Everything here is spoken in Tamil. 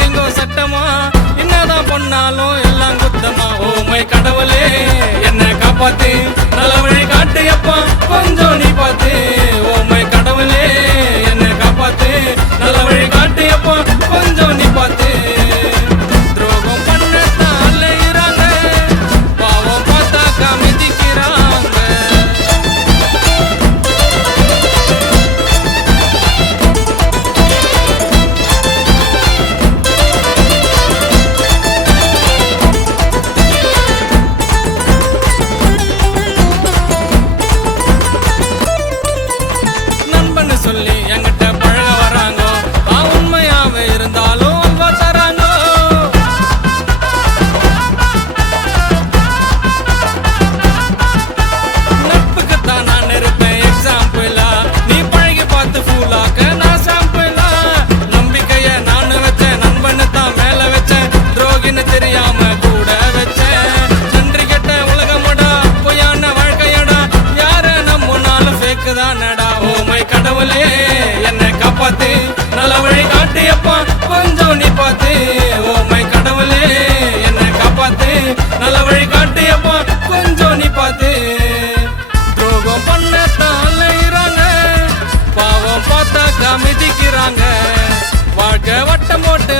நீங்க சட்டமா என்னதான் பண்ணாலும் எல்லாம் குத்தமா ஓமை கடவுளே என்ன காப்பாத்து நல்ல வழி காட்டு எப்பா கொஞ்சம் நீ பார்த்து ஓமை கடவுளே என்ன காப்பாத்து நல்ல வழி காட்டு எப்பா கொஞ்சம் நீ பார்த்து துரோகம் பண்ணத்தான் அலையிறாங்க பாவம் பார்த்தாக்கா மிதிக்கிறாங்க சொல்லி என்கிட்ட பழக வராங்க உண்மையாவே இருந்தாலும் அல்வா தராங்க நட்புக்குத்தான் நான் இருப்பேன் எக்ஸாம்பிளா நீ பழகி பார்த்து ஃபூலாக்க நான் சாம்பிளா நம்பிக்கைய நான் வச்சேன் நண்பனு தான் மேல வச்சேன் துரோகின்னு தெரியாம கூட வச்சேன் நன்றி கெட்ட உலகமடா பொய்யான வாழ்க்கையடா யார நம்பினாலும் ஃபேக்குதானடா ஓமை கடவுளே என்ன காப்பாத்து நல்ல வழி காட்டு எப்பா கொஞ்சம் நீ பார்த்து ஓமை கடவுளே என்ன காப்பாத்து நல்ல வழி காட்டு எப்பா கொஞ்சம் நீ பார்த்து துரோகம் பண்ணத்தான் அலையிறாங்க பாவம் பார்த்தாக்கா மிதிக்கிறாங்க வாழ்க்கை வட்டம் போட்டு